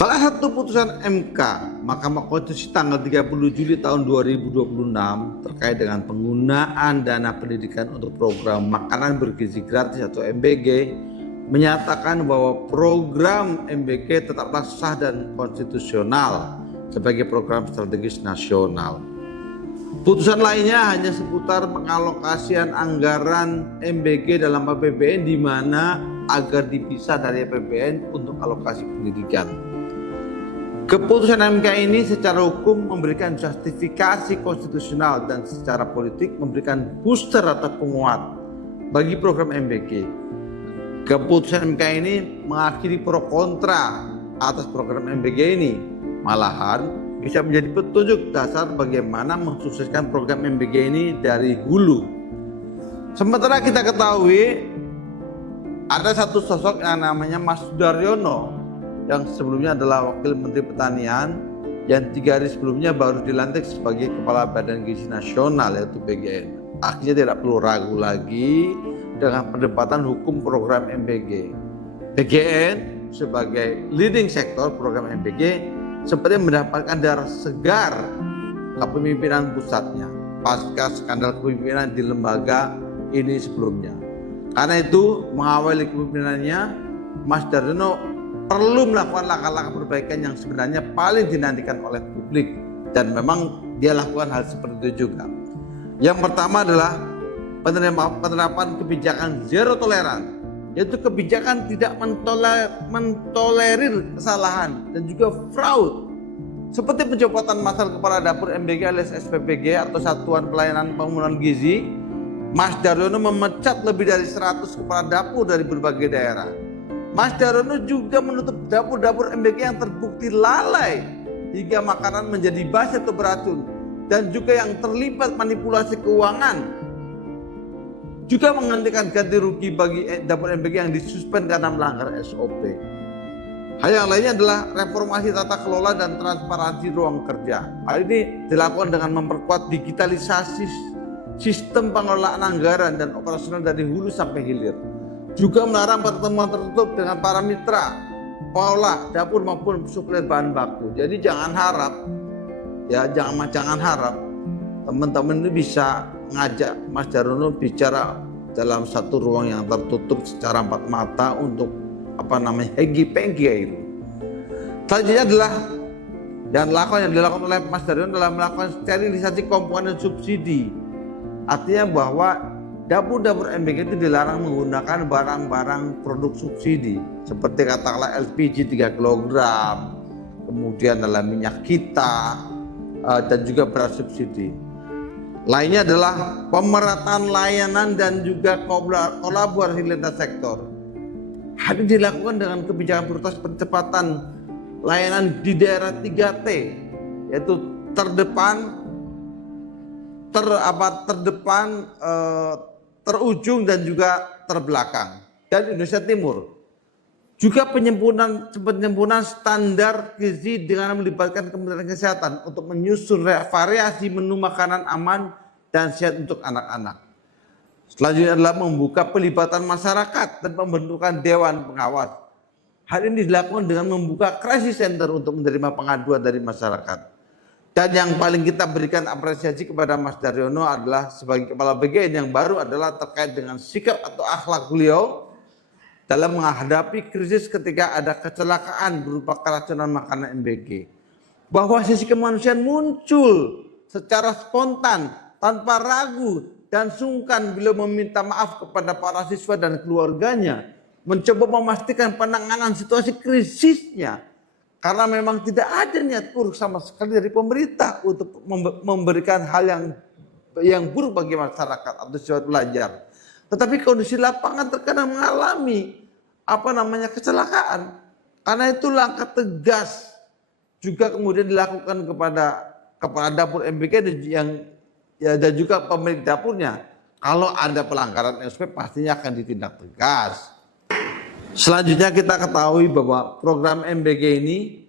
Salah satu putusan MK Mahkamah Konstitusi tanggal 30 Juli tahun 2026 terkait dengan penggunaan dana pendidikan untuk program makanan bergizi gratis atau MBG menyatakan bahwa program MBG tetaplah sah dan konstitusional sebagai program strategis nasional. Putusan lainnya hanya seputar pengalokasian anggaran MBG dalam APBN di mana agar dipisah dari APBN untuk alokasi pendidikan. Keputusan MK ini secara hukum memberikan justifikasi konstitusional dan secara politik memberikan booster atau penguat bagi program MBG. Keputusan MK ini mengakhiri pro kontra atas program MBG ini, malahan bisa menjadi petunjuk dasar bagaimana mensukseskan program MBG ini dari hulu. Sementara kita ketahui ada satu sosok yang namanya Mas Sudaryono yang sebelumnya adalah Wakil Menteri Pertanian yang 3 hari sebelumnya baru dilantik sebagai Kepala Badan Gizi Nasional yaitu BGN. Akhirnya tidak perlu ragu lagi dengan perdebatan hukum program MBG. BGN sebagai leading sektor program MBG seperti mendapatkan darah segar kepemimpinan pusatnya pasca skandal kepemimpinan di lembaga ini sebelumnya. Karena itu mengawali kepemimpinannya Mas Daryono perlu melakukan langkah-langkah perbaikan yang sebenarnya paling dinantikan oleh publik dan memang dia lakukan hal seperti itu juga. Yang pertama adalah penerapan kebijakan zero tolerance, yaitu kebijakan tidak mentolerir kesalahan dan juga fraud seperti pencopotan masal kepala dapur MBG alias SPPG atau Satuan Pelayanan Pembangunan Gizi. Mas Daryono memecat lebih dari 100 kepala dapur dari berbagai daerah. Mas Daryono juga menutup dapur-dapur MBG yang terbukti lalai hingga makanan menjadi basi atau beracun dan juga yang terlibat manipulasi keuangan. Juga menghentikan ganti rugi bagi dapur MBG yang disuspend karena melanggar SOP. Hal yang lainnya adalah reformasi tata kelola dan transparansi ruang kerja. Hal ini dilakukan dengan memperkuat digitalisasi sistem pengelolaan anggaran dan operasional dari hulu sampai hilir. Juga melarang pertemuan tertutup dengan para mitra pengolah dapur maupun supplier bahan baku. Jadi jangan harap teman-teman ini bisa ngajak Mas Daryono bicara dalam satu ruang yang tertutup secara empat mata untuk hengki-pengki itu. Selanjutnya adalah yang dilakukan oleh Mas Daryono adalah melakukan sterilisasi komponen subsidi. Artinya bahwa dapur-dapur MBG itu dilarang menggunakan barang-barang produk subsidi seperti katakanlah LPG 3 kg, kemudian dalam minyak kita dan juga beras subsidi. Lainnya adalah pemerataan layanan dan juga kolaborasi lintas sektor. Hal ini dilakukan dengan kebijakan prioritas percepatan layanan di daerah 3T, yaitu terdepan, terujung dan juga terbelakang, dan Indonesia Timur. Juga penyempurnaan standar gizi dengan melibatkan Kementerian Kesehatan untuk menyusun variasi menu makanan aman dan sehat untuk anak-anak. Selanjutnya adalah membuka pelibatan masyarakat dan pembentukan dewan pengawas. Hal ini dilakukan dengan membuka crisis center untuk menerima pengaduan dari masyarakat. Dan yang paling kita berikan apresiasi kepada Mas Daryono adalah sebagai Kepala BGN yang baru adalah terkait dengan sikap atau akhlak beliau dalam menghadapi krisis ketika ada kecelakaan berupa keracunan makanan MBG. Bahwa sisi kemanusiaan muncul secara spontan, tanpa ragu dan sungkan beliau meminta maaf kepada para siswa dan keluarganya, mencoba memastikan penanganan situasi krisisnya. Karena memang tidak ada niat buruk sama sekali dari pemerintah untuk memberikan hal yang buruk bagi masyarakat atau siswa belajar. Tetapi kondisi lapangan terkadang mengalami kecelakaan. Karena itu langkah tegas juga kemudian dilakukan kepada kepala dapur MBG dan juga pemilik dapurnya. Kalau ada pelanggaran SOP pastinya akan ditindak tegas. Selanjutnya kita ketahui bahwa program MBG ini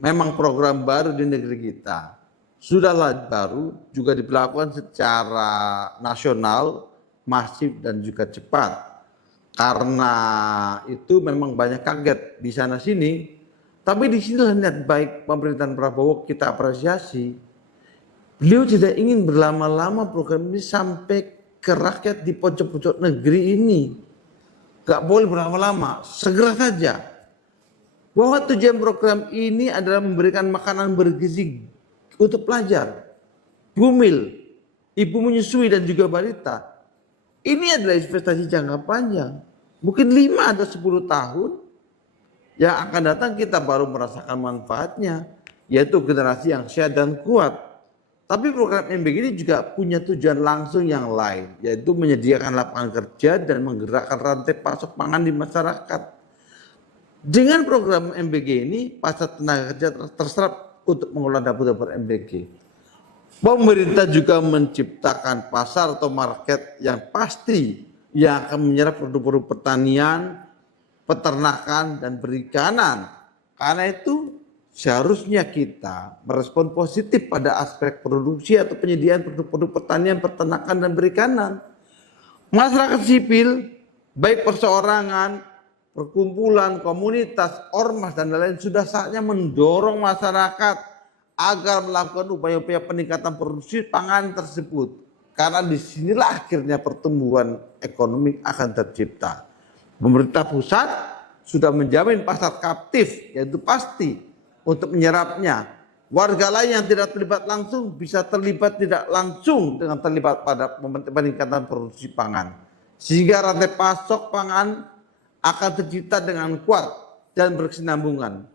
memang program baru di negeri kita. Sudahlah baru, juga diberlakukan secara nasional, masif dan juga cepat. Karena itu memang banyak kaget di sana sini Tapi di sinilah niat baik pemerintahan Prabowo kita apresiasi. Beliau tidak ingin berlama-lama program ini sampai ke rakyat di pojok-pojok negeri ini. Gak boleh berlama-lama, segera saja. Bahwa tujuan program ini adalah memberikan makanan bergizi untuk pelajar, bumil, ibu menyusui dan juga balita. Ini adalah investasi jangka panjang. Mungkin 5 atau 10 tahun yang akan datang kita baru merasakan manfaatnya, yaitu generasi yang sehat dan kuat. Tapi program MBG ini juga punya tujuan langsung yang lain, yaitu menyediakan lapangan kerja dan menggerakkan rantai pasok pangan di masyarakat. Dengan program MBG ini, pasar tenaga kerja terserap untuk mengelola dapur-dapur MBG. Pemerintah juga menciptakan pasar atau market yang pasti yang akan menyerap produk-produk pertanian, peternakan, dan perikanan. Karena itu seharusnya kita merespon positif pada aspek produksi atau penyediaan produk-produk pertanian, peternakan, dan perikanan. Masyarakat sipil, baik perseorangan, perkumpulan, komunitas, ormas, dan lain-lain sudah saatnya mendorong masyarakat agar melakukan upaya-upaya peningkatan produksi pangan tersebut. Karena disinilah akhirnya pertumbuhan ekonomi akan tercipta. Pemerintah pusat sudah menjamin pasar kaptif, yaitu pasti untuk menyerapnya. Warga lain yang tidak terlibat langsung bisa terlibat tidak langsung dengan terlibat pada peningkatan produksi pangan. Sehingga rantai pasok pangan akan tercipta dengan kuat dan berkesinambungan.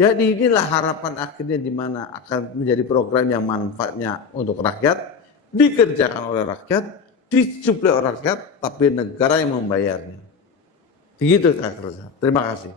Jadi inilah harapan akhirnya di mana akan menjadi program yang manfaatnya untuk rakyat, dikerjakan oleh rakyat, disuplai oleh rakyat, tapi negara yang membayarnya. Begitu Kak Reza. Terima kasih.